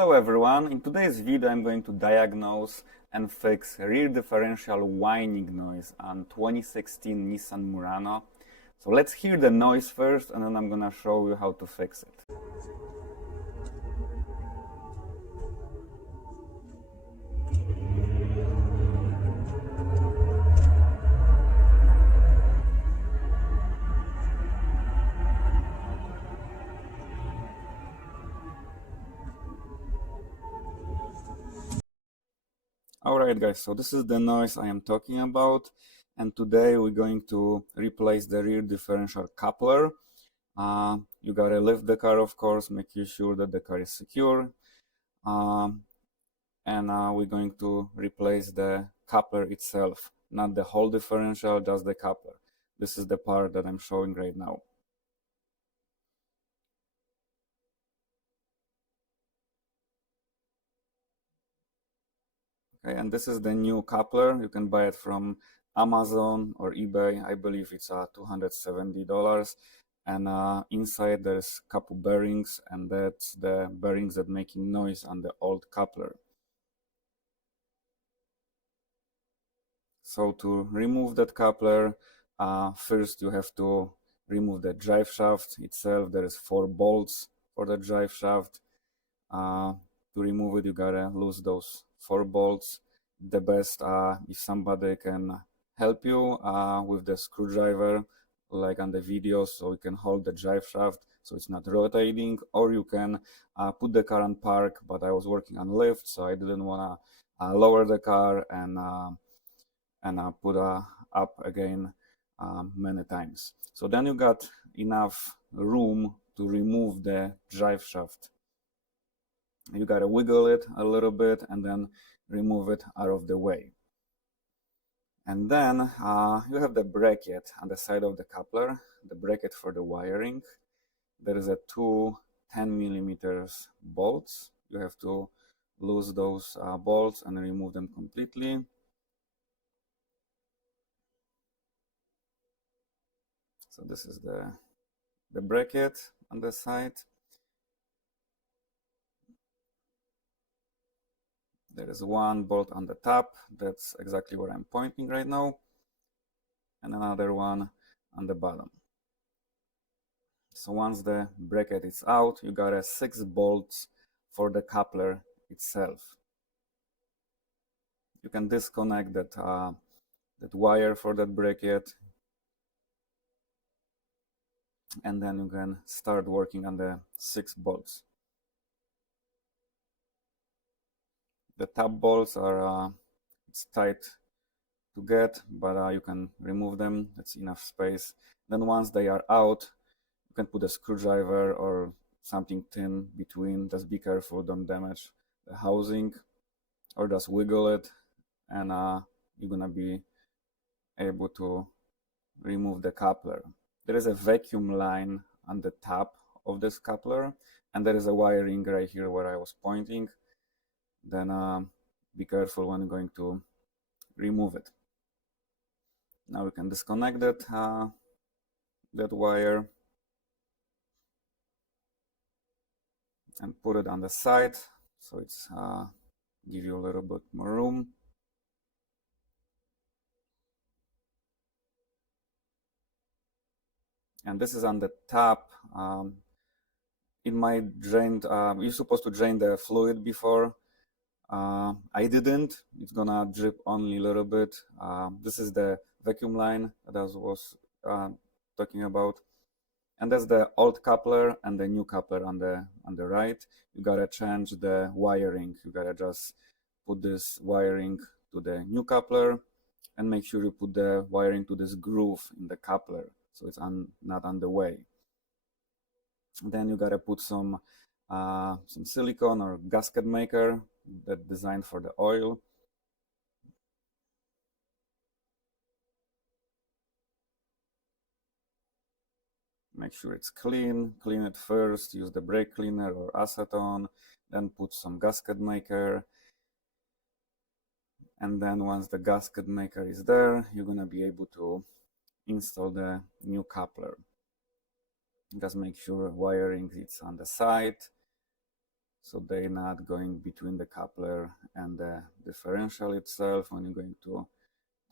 Hello everyone, in today's video I'm going to diagnose and fix rear differential whining noise on 2016 Nissan Murano. So let's hear the noise first and then I'm gonna show you how to fix it. Alright guys, so this is the noise I am talking about, and today we're going to replace the rear differential coupler. You gotta lift the car, of course, make sure that the car is secure, and we're going to replace the coupler itself, not the whole differential, just the coupler. This is the part that I'm showing right now. Okay, and this is the new coupler. You can buy it from Amazon or eBay. I believe it's $270. And inside there's a couple bearings, and that's the bearings that making noise on the old coupler. So to remove that coupler, first you have to remove the drive shaft itself. There is 4 bolts for the drive shaft. To remove it, you gotta lose those 4 bolts. The best if somebody can help you with the screwdriver, like on the video, so you can hold the drive shaft so it's not rotating, or you can put the car on park, but I was working on lift, so I didn't want to lower the car and put up again many times. So then you got enough room to remove the drive shaft. You gotta wiggle it a little bit and then remove it out of the way. And then you have the bracket on the side of the coupler, the bracket for the wiring. There is a 2 10mm bolts. You have to lose those bolts and remove them completely. So this is the bracket on the side. There is 1 bolt on the top. That's exactly where I'm pointing right now. And another one on the bottom. So once the bracket is out, you got 6 bolts for the coupler itself. You can disconnect that wire for that bracket, and then you can start working on the 6 bolts. The top bolts are it's tight to get, but you can remove them. That's enough space. Then once they are out, you can put a screwdriver or something thin between. Just be careful, don't damage the housing, or just wiggle it, and you're gonna be able to remove the coupler. There is a vacuum line on the top of this coupler, and there is a wiring right here where I was pointing. Then be careful when you're going to remove it. Now we can disconnect that wire and put it on the side, so it's give you a little bit more room. And this is on the top. It might drain. You're supposed to drain the fluid before. I didn't. It's gonna drip only a little bit. This is the vacuum line that I was talking about, and that's the old coupler and the new coupler on the right. You gotta change the wiring. You gotta just put this wiring to the new coupler and make sure you put the wiring to this groove in the coupler so it's not on the way. Then you gotta put some silicone or gasket maker that's designed for the oil. Make sure it's clean. Clean it first. Use the brake cleaner or acetone. Then put some gasket maker. And then once the gasket maker is there, you're gonna be able to install the new coupler. Just make sure wiring is on the side so they're not going between the coupler and the differential itself when you're going to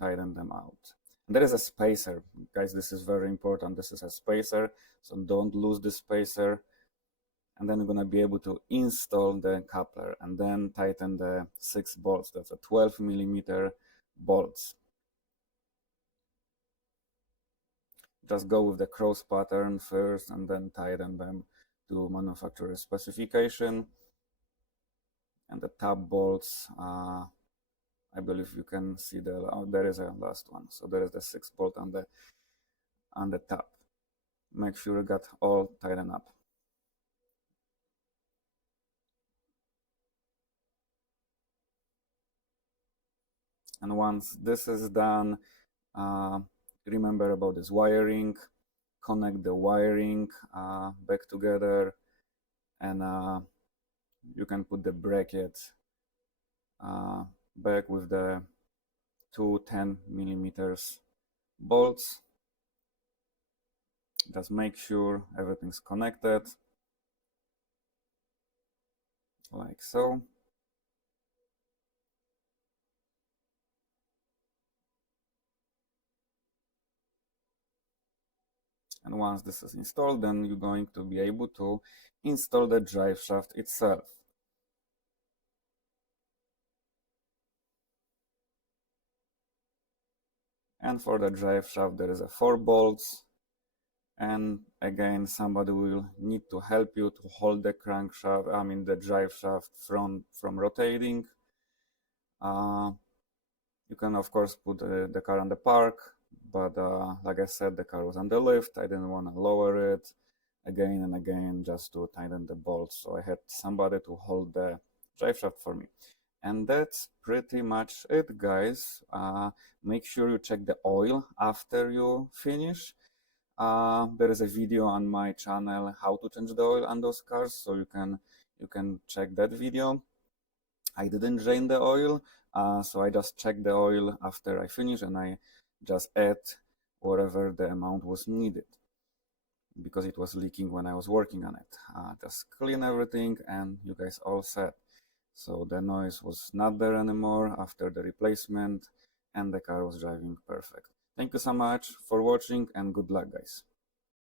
tighten them out. And there is a spacer, guys, this is very important. This is a spacer, so don't lose the spacer. And then you're going to be able to install the coupler and then tighten the 6 bolts. That's a 12mm bolts. Just go with the cross pattern first and then tighten them to manufacturer specification. And the tab bolts, I believe you can see there is a last one. So there is the 6 bolt on the tab. Make sure you got all tightened up. And once this is done, remember about this wiring. Connect the wiring back together, and you can put the bracket back with the two 10mm bolts. Just make sure everything's connected like so. And once this is installed, then you're going to be able to install the drive shaft itself. And for the drive shaft, there is a 4 bolts. And again, somebody will need to help you to hold the crankshaft, the drive shaft from rotating. You can of course put the car on the park, but like I said, the car was on the lift. I didn't want to lower it again and again just to tighten the bolts, so I had somebody to hold the drive shaft for me. And that's pretty much it, guys. Make sure you check the oil after you finish. There is a video on my channel how to change the oil on those cars, so you can check that video. I didn't drain the oil, so I just checked the oil after I finish, and I just add whatever the amount was needed because it was leaking when I was working on it. Just clean everything and you guys all set. So the noise was not there anymore after the replacement, and the car was driving perfect. Thank you so much for watching, and good luck, guys.